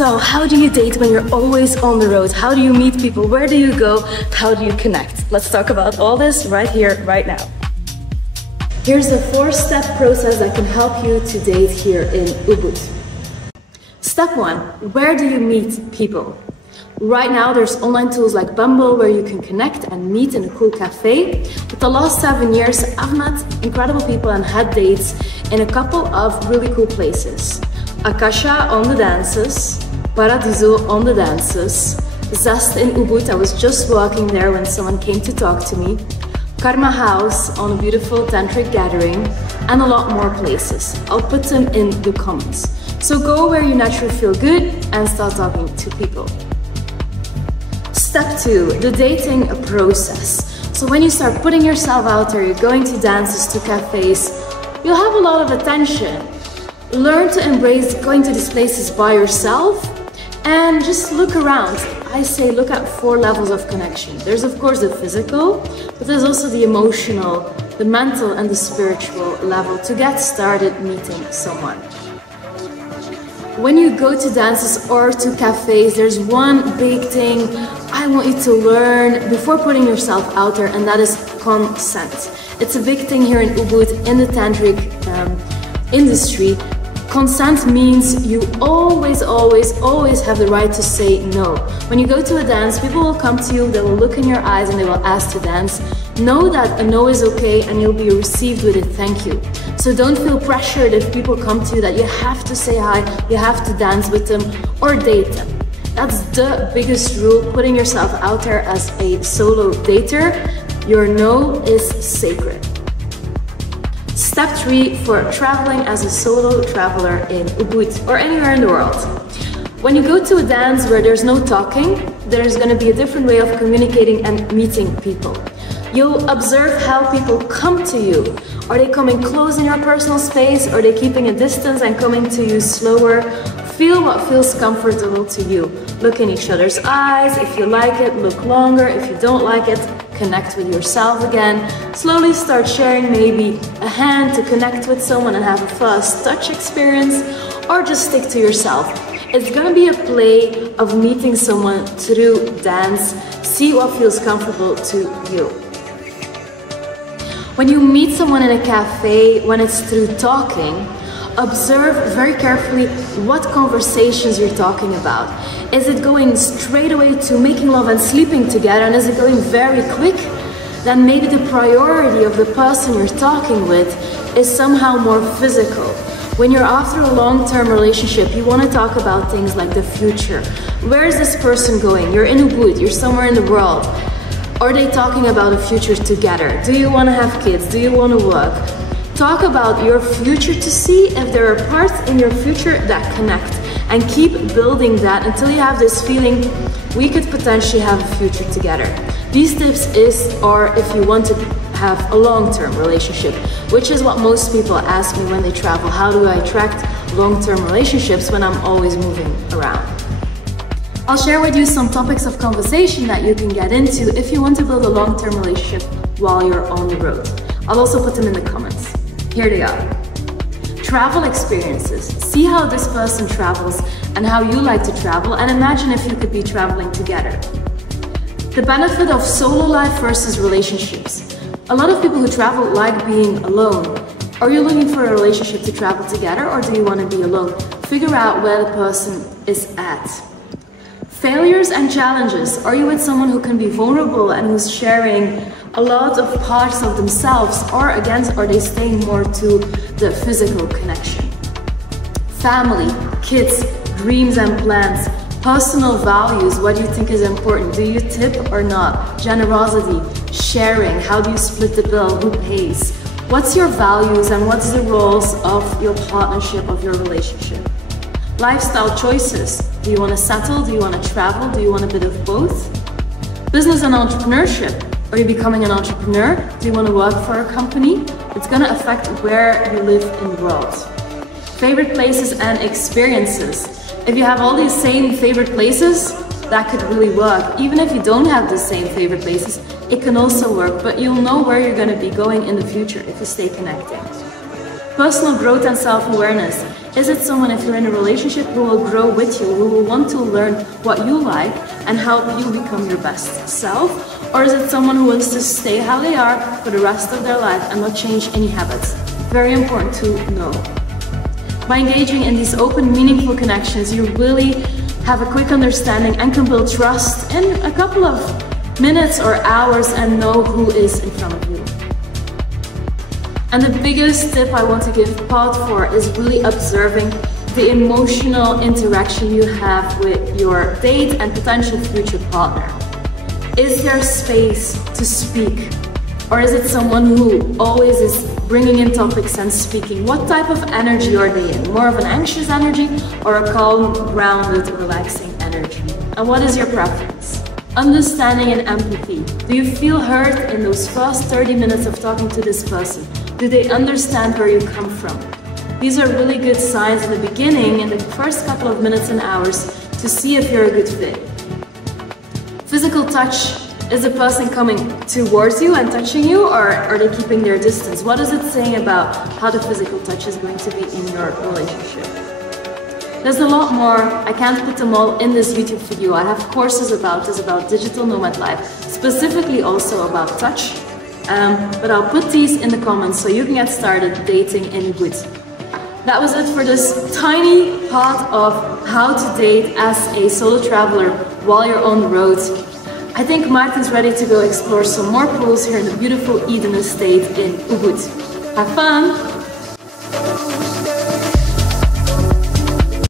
So how do you date when you're always on the road? How do you meet people? Where do you go? How do you connect? Let's talk about all this right here, right now. Here's a 4-step process that can help you to date here in Ubud. Step 1, where do you meet people? Right now there's online tools like Bumble where you can connect and meet in a cool cafe. But the last 7 years I've met incredible people and had dates in a couple of really cool places. Akasha on the dances, Paradiso on the dances, Zest in Ubud, I was just walking there when someone came to talk to me, Karma House on a beautiful tantric gathering, and a lot more places. I'll put them in the comments. So go where you naturally feel good and start talking to people. Step 2, the dating process. So when you start putting yourself out there, you're going to dances, to cafes, you'll have a lot of attention. Learn to embrace going to these places by yourself and just look around. I say look at 4 levels of connection. There's of course the physical, but there's also the emotional, the mental and the spiritual level to get started meeting someone. When you go to dances or to cafes, there's one big thing I want you to learn before putting yourself out there, and that is consent. It's a big thing here in Ubud, in the tantric industry. Consent means you always have the right to say no. When you go to a dance, people will come to you, they will look in your eyes and they will ask to dance. Know that a no is okay and you'll be received with a thank you. So don't feel pressured if people come to you that you have to say hi, you have to dance with them or date them. That's the biggest rule, putting yourself out there as a solo dater. Your no is sacred. Step 3 for traveling as a solo traveler in Ubud or anywhere in the world. When you go to a dance where there's no talking, there's going to be a different way of communicating and meeting people. You'll observe how people come to you. Are they coming close in your personal space? Are they keeping a distance and coming to you slower? Feel what feels comfortable to you. Look in each other's eyes. If you like it, look longer. If you don't like it, connect with yourself again. Slowly start sharing maybe a hand to connect with someone and have a first touch experience, or just stick to yourself. It's gonna be a play of meeting someone through dance. See what feels comfortable to you. When you meet someone in a cafe, when it's through talking, observe very carefully what conversations you're talking about. Is it going straight away to making love and sleeping together, and is it going very quick? Then maybe the priority of the person you're talking with is somehow more physical. When you're after a long-term relationship, you want to talk about things like the future. Where is this person going? You're in Ubud, you're somewhere in the world. Are they talking about a future together? Do you want to have kids? Do you want to work? Talk about your future to see if there are parts in your future that connect, and keep building that until you have this feeling we could potentially have a future together. These tips are if you want to have a long-term relationship, which is what most people ask me when they travel. How do I attract long-term relationships when I'm always moving around? I'll share with you some topics of conversation that you can get into if you want to build a long-term relationship while you're on the road. I'll also put them in the comments. Here they are. Travel experiences. See how this person travels and how you like to travel, and imagine if you could be traveling together. The benefit of solo life versus relationships. A lot of people who travel like being alone. Are you looking for a relationship to travel together, or do you want to be alone? Figure out where the person is at. Failures and challenges. Are you with someone who can be vulnerable and who's sharing a lot of parts of themselves, or against, are they staying more to the physical connection? Family, kids, dreams and plans, personal values. What do you think is important? Do you tip or not? Generosity, sharing. How do you split the bill? Who pays? What's your values and what's the roles of your partnership, of your relationship? Lifestyle choices. Do you want to settle? Do you want to travel? Do you want a bit of both? Business and entrepreneurship. Are you becoming an entrepreneur? Do you want to work for a company? It's going to affect where you live in the world. Favorite places and experiences. If you have all these same favorite places, that could really work. Even if you don't have the same favorite places, it can also work, but you'll know where you're going to be going in the future if you stay connected. Personal growth and self-awareness. Is it someone, if you're in a relationship, who will grow with you, who will want to learn what you like and help you become your best self? Or is it someone who wants to stay how they are for the rest of their life and not change any habits? Very important to know. By engaging in these open, meaningful connections, you really have a quick understanding and can build trust in a couple of minutes or hours and know who is in front of you. And the biggest tip I want to give thought for is really observing the emotional interaction you have with your date and potential future partner. Is there space to speak? Or is it someone who always is bringing in topics and speaking? What type of energy are they in? More of an anxious energy or a calm, grounded, relaxing energy? And what is your preference? Understanding and empathy. Do you feel heard in those first 30 minutes of talking to this person? Do they understand where you come from? These are really good signs in the beginning, in the first couple of minutes and hours, to see if you're a good fit. Physical touch. Is the person coming towards you and touching you, or are they keeping their distance? What is it saying about how the physical touch is going to be in your relationship? There's a lot more. I can't put them all in this YouTube video. I have courses about this, about digital nomad life, specifically also about touch. But I'll put these in the comments so you can get started dating in Ubud. That was it for this tiny part of how to date as a solo traveler while you're on the road. I think Martin's ready to go explore some more pools here in the beautiful Eden estate in Ubud. Have fun!